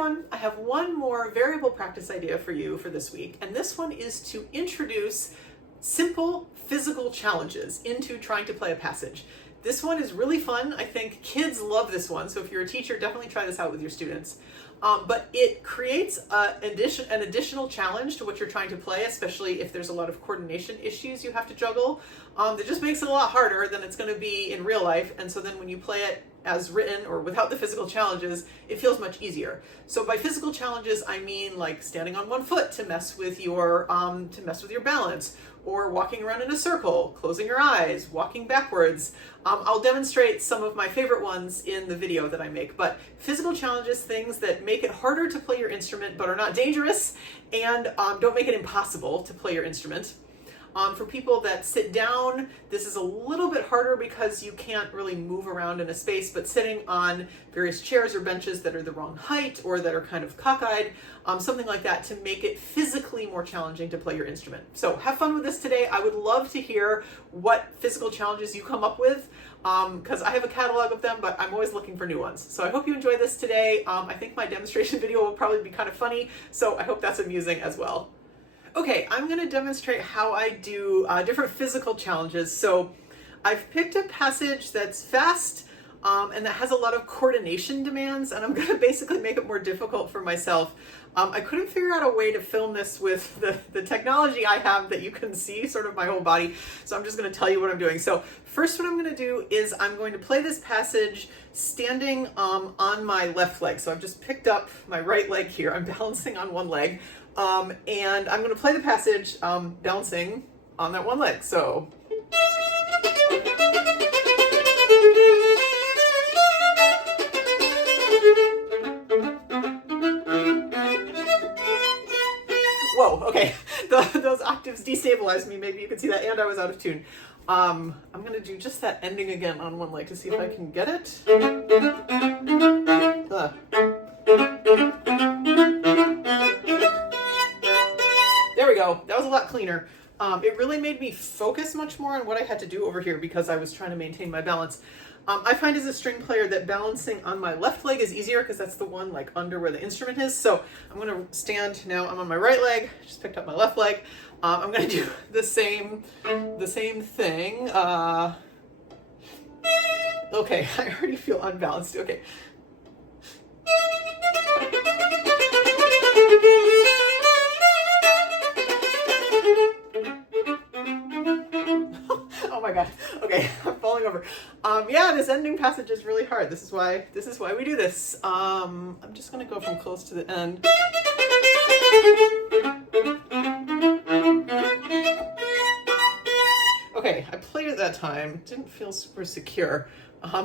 everyone, I have one more variable practice idea for you for this week, and this one is to introduce simple physical challenges into trying to play a passage. This one is really fun. I think kids love this one, so if you're a teacher, definitely try this out with your students. But it creates an additional challenge to what you're trying to play, especially if there's a lot of coordination issues you have to juggle. That just makes it a lot harder than it's going to be in real life, and so then when you play it as written or without the physical challenges, it feels much easier. So by physical challenges, I mean like standing on one foot to mess with your balance, or walking around in a circle, closing your eyes, walking backwards. I'll demonstrate some of my favorite ones in the video that I make, but physical challenges, things that make it harder to play your instrument but are not dangerous and don't make it impossible to play your instrument. For people that sit down, this is a little bit harder because you can't really move around in a space, but sitting on various chairs or benches that are the wrong height or that are kind of cockeyed, something like that, to make it physically more challenging to play your instrument. So have fun with this today. I would love to hear what physical challenges you come up with, because I have a catalog of them, but I'm always looking for new ones. So I hope you enjoy this today. I think my demonstration video will probably be kind of funny, so I hope that's amusing as well. Okay, I'm going to demonstrate how I do different physical challenges. So I've picked a passage that's fast and that has a lot of coordination demands, and I'm going to basically make it more difficult for myself. I couldn't figure out a way to film this with the technology I have that you can see sort of my whole body, so I'm just going to tell you what I'm doing. So first, what I'm going to do is I'm going to play this passage standing on my left leg. So I've just picked up my right leg here. I'm balancing on one leg. And I'm going to play the passage bouncing on that one leg. So. Whoa, okay. Those octaves destabilized me. Maybe you can see that, and I was out of tune. I'm going to do just that ending again on one leg to see if I can get it. There we go. That was a lot cleaner. It really made me focus much more on what I had to do over here because I was trying to maintain my balance. I find as a string player that balancing on my left leg is easier because that's the one like under where the instrument is. So I'm going to stand now. I'm on my right leg. Just picked up my left leg. I'm going to do the same thing. Okay, I already feel unbalanced. Okay. Oh my god. Okay, I'm falling over. Yeah, this ending passage is really hard. This is why we do this. I'm just gonna go from close to the end. Okay, I played it that time. Didn't feel super secure. I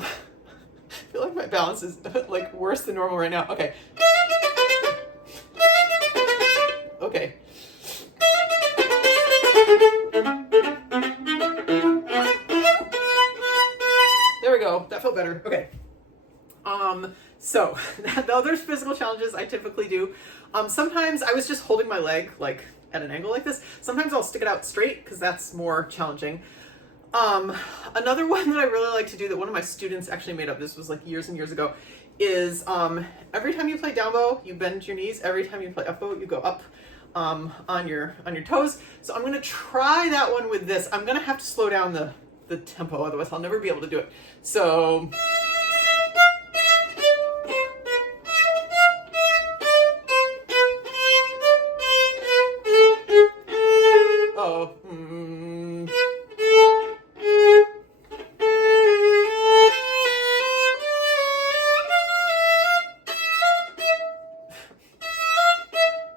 feel like my balance is like worse than normal right now. Okay. Okay. There we go. That felt better. Okay. So the other physical challenges I typically do. Sometimes I was just holding my leg like at an angle like this. Sometimes I'll stick it out straight because that's more challenging. Another one that I really like to do that one of my students actually made up, this was like years and years ago, is every time you play down bow, you bend your knees. Every time you play up bow, you go up on your toes. So I'm going to try that one with this. I'm going to have to slow down the tempo, otherwise I'll never be able to do it. So.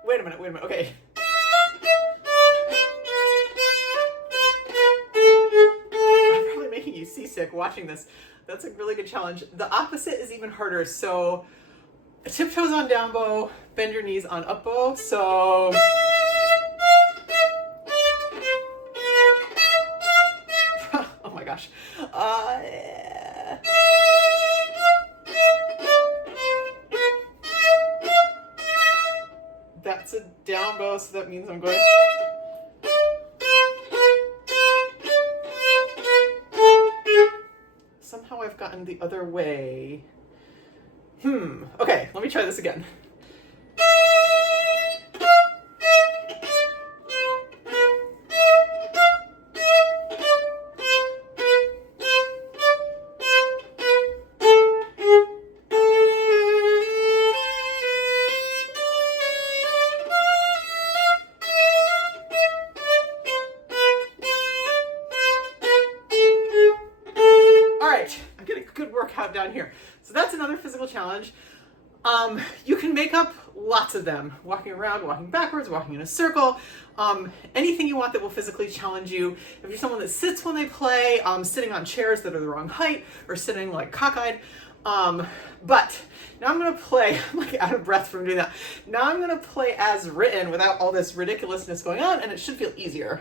Wait a minute, okay. I'm probably making you seasick watching this. That's a really good challenge. The opposite is even harder. So tiptoes on down bow, bend your knees on up bow. So oh my gosh. That's a down bow, so that means I'm going. Somehow I've gotten the other way. Okay, let me try this again. out down here. So that's another physical challenge. You can make up lots of them. Walking around, walking backwards, walking in a circle, anything you want that will physically challenge you. If you're someone that sits when they play, sitting on chairs that are the wrong height, or sitting like cockeyed. But now I'm gonna play, I'm like out of breath from doing that. Now I'm gonna play as written without all this ridiculousness going on, and it should feel easier.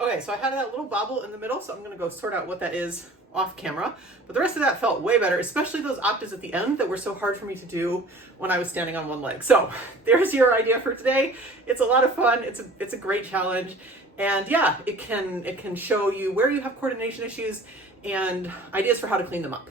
Okay, so I had that little bobble in the middle, so I'm gonna go sort out what that is off camera. But the rest of that felt way better, especially those octaves at the end that were so hard for me to do when I was standing on one leg. So there's your idea for today. It's a lot of fun. It's a great challenge. And yeah, it can show you where you have coordination issues and ideas for how to clean them up.